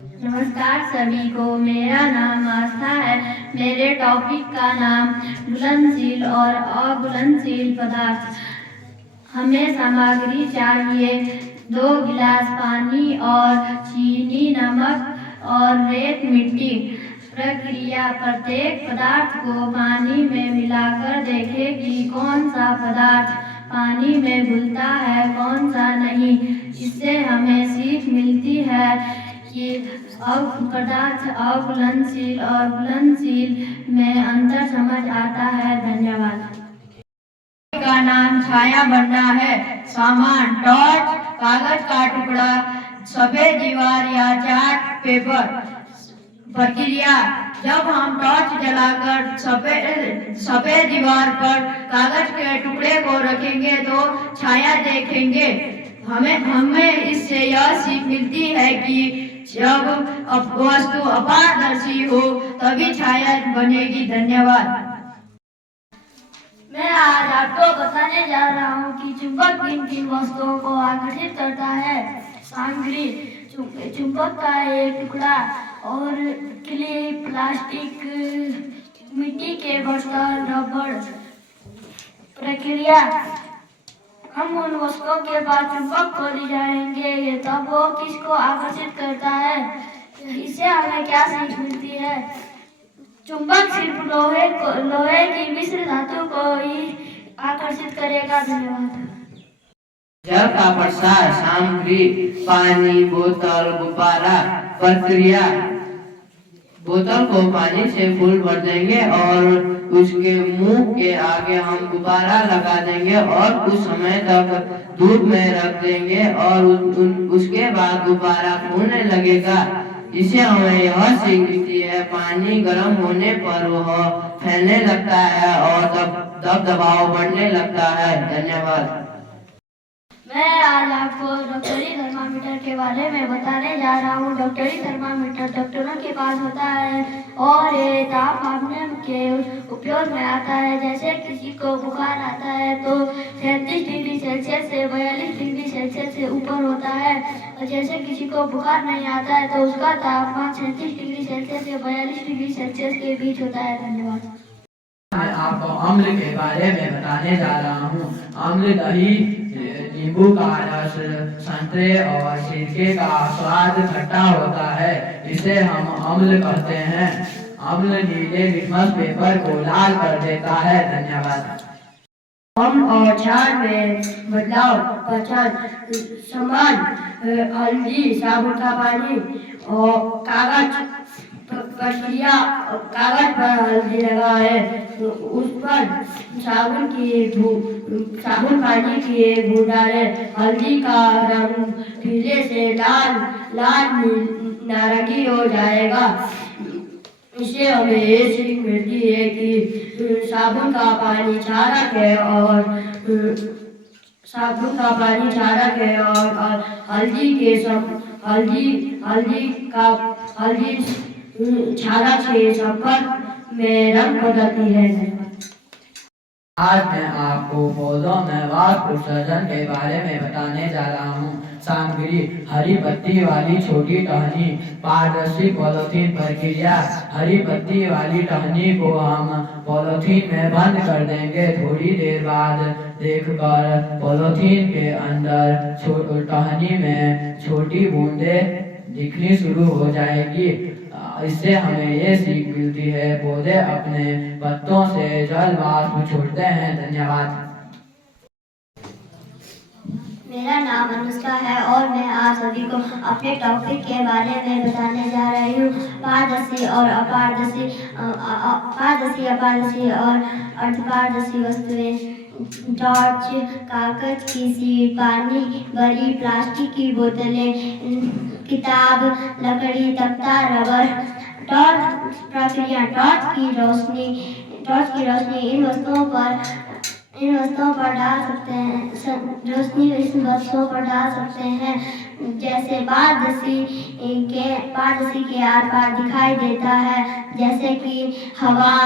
नमस्कार सभी को, मेरा नाम आस्था है। मेरे टॉपिक का नाम घुलनशील और अघुलनशील पदार्थ। हमें सामग्री चाहिए 2 गिलास पानी और चीनी, नमक और रेत मिट्टी। प्रक्रिया: प्रत्येक पदार्थ को पानी में मिलाकर देखें कि कौन सा पदार्थ पानी में घुलता है, कौन सा नहीं। इससे हमें सीख मिलती है कि पदार्थ अघुलनशील और घुलनशील में अंतर समझ आता है। धन्यवाद। का नाम छाया बनना है। सामान: टॉर्च, कागज का टुकड़ा, सफेद दीवार या चार्ट पेपर। प्रक्रिया: जब हम टॉर्च जलाकर सफेद दीवार पर कागज के टुकड़े को रखेंगे तो छाया देखेंगे। हमें इससे यह सीख मिलती है कि जब वस्तु अपारदर्शी हो तभी छाया बनेगी। धन्यवाद। मैं आज आपको बताने जा रहा हूँ कि चुंबक किन किन वस्तुओं को आकर्षित करता है। सामग्री: चुंबक का एक टुकड़ा और क्लिप, प्लास्टिक, मिट्टी के बर्तन, रबड़। प्रक्रिया: हम उन वस्तुओं के पास चुंबक को ले जाएंगे तब वो किसको आकर्षित करता है। इससे हमें क्या सीख मिलती है? चुंबक सिर्फ लोहे की मिश्र धातु को ही आकर्षित करेगा। धन्यवाद। जल का प्रसार: सामग्री पानी, बोतल, गुब्बारा। प्रक्रिया: बोतल को पानी से फुल भर देंगे और उसके मुंह के आगे हम गुब्बारा लगा देंगे और कुछ समय तक धूप में रख देंगे और उसके बाद गुब्बारा फूलने लगेगा। इससे हमें यह सीख मिलती है पानी गर्म होने पर वह फैलने लगता है और तब दबाव बढ़ने लगता है। धन्यवाद। मैं आज आपको डॉक्टरी थर्मामीटर के बारे में बताने जा रहा हूँ। डॉक्टरी थर्मामीटर डॉक्टरों के पास होता है और ये ताप मापने के उपयोग में आता है। जैसे किसी को बुखार आता है तो 37 डिग्री सेल्सियस से 42 डिग्री सेल्सियस से ऊपर होता है, और जैसे किसी को बुखार नहीं आता है तो उसका तापमान 37 डिग्री सेल्सियस से 42 डिग्री सेल्सियस के बीच होता है। धन्यवाद। मैं आपको अम्ल के बारे में बताने जा रहा हूँ। अम्ल दही, नींबू का रस, संतरे और सिरके का स्वाद खट्टा होता है, इसे हम अम्ल कहते हैं। अम्ल नीले लिटमस पेपर को लाल कर देता है। धन्यवाद। हम और क्षार में बदलाव: पहचान समान, हल्दी, साबुन का पानी और कागज। प्रक्रिया: कागज पर हल्दी लगा है, उस पर साबुन पानी की बूंद डाले। हल्दी का रंग पीले से लाल नारंगी हो जाएगा। इससे हमें ये सीख मिलती है कि साबुन का पानी क्षारक है और हल्दी क्षारक के संपर्क में रंग बदलती है। आज मैं आपको पौधों में वाष्प उत्सर्जन के बारे में बताने जा रहा हूँ। सामग्री: हरी पत्ती वाली छोटी टहनी, पारदर्शी पॉलीथीन। प्रक्रिया: हरी पत्ती वाली टहनी को हम पॉलीथीन में बंद कर देंगे। थोड़ी देर बाद देखकर पॉलीथीन के अंदर टहनी में छोटी बूंदें दिखनी शुरू हो जाएगी। इससे हमें ये सीख मिलती है पौधे अपने पत्तों से जल वाष्प छोड़ते हैं। धन्यवाद। मेरा नाम अनुष्का है और मैं आप सभी को अपने टॉपिक के बारे में बताने जा रही हूँ। पारदर्शी और अपारदर्शी और अर्धपारदर्शी वस्तुएं। टॉर्च, कागज की शीट, पानी की बड़ी प्लास्टिक की बोतलें, किताब, लकड़ी, तख्ता, रबर। टॉर्च प्रक्रिया: टॉर्च की रोशनी इन वस्तुओं पर डाल सकते हैं, जैसे पारदर्शी के आर पार दिखाई देता है, जैसे कि हवा,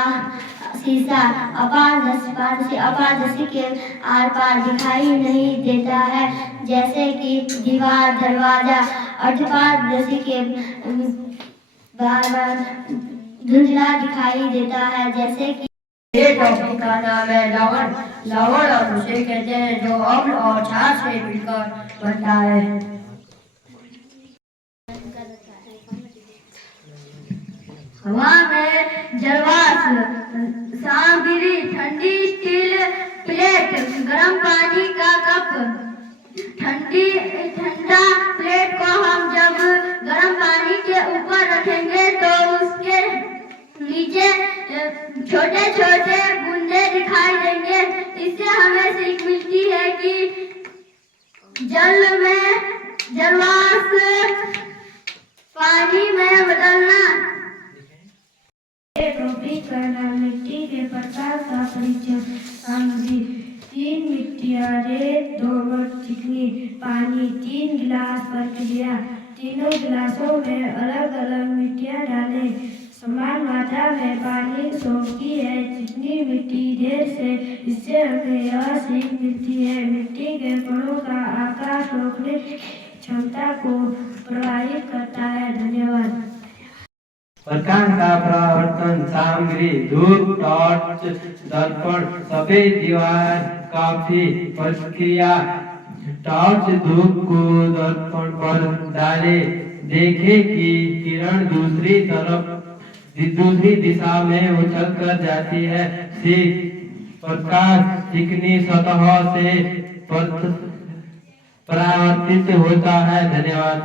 शीशा। अपारदर्शी के आर पार दिखाई नहीं देता है, जैसे कि दीवार, दरवाजा। अर्धपात जैसे कि बार बार धुंधला दिखाई देता है, जैसे कि ये टॉपिक का नाम है लवण। लवण हम उसे कहते हैं जो अम्ल और क्षार से मिलकर बनता है। हवा में जलवाष्प, सामग्री, ठंडी स्टील प्लेट, गर्म पानी का कप। ठंडा प्लेट को हम जब गर्म पानी के ऊपर रखेंगे तो उसके नीचे छोटे छोटे बूंदे दिखाई देंगे। इससे हमें सीख मिलती है कि जल में जलवाष्प पानी में बदलना। टॉपिक का नाम मिट्टी के प्रकार का परिचय। सामग्री 3 मिट्टियाँ, रेत, दोमट, चिकनी, पानी। 3 गिलास प्रक्रिया। तीनों गिलासों में अलग अलग मिट्टियाँ डालें। समान मात्रा में पानी सोखती है चिकनी मिट्टी देर से। इससे हमें यह सीख मिलती है मिट्टी के कणों का आकार सोखने की क्षमता को प्रभावित करता है। धन्यवाद। प्रकाश का परावर्तन सामग्री धूप, टॉर्च, दर्पण, सफेद दीवार, काफी। प्रक्रिया टॉर्च धूप को दर्पण पर डाले, देखे कि किरण दूसरी दिशा में उछल कर जाती है। प्रकाश चिकनी सतह से परावर्तित होता है। धन्यवाद।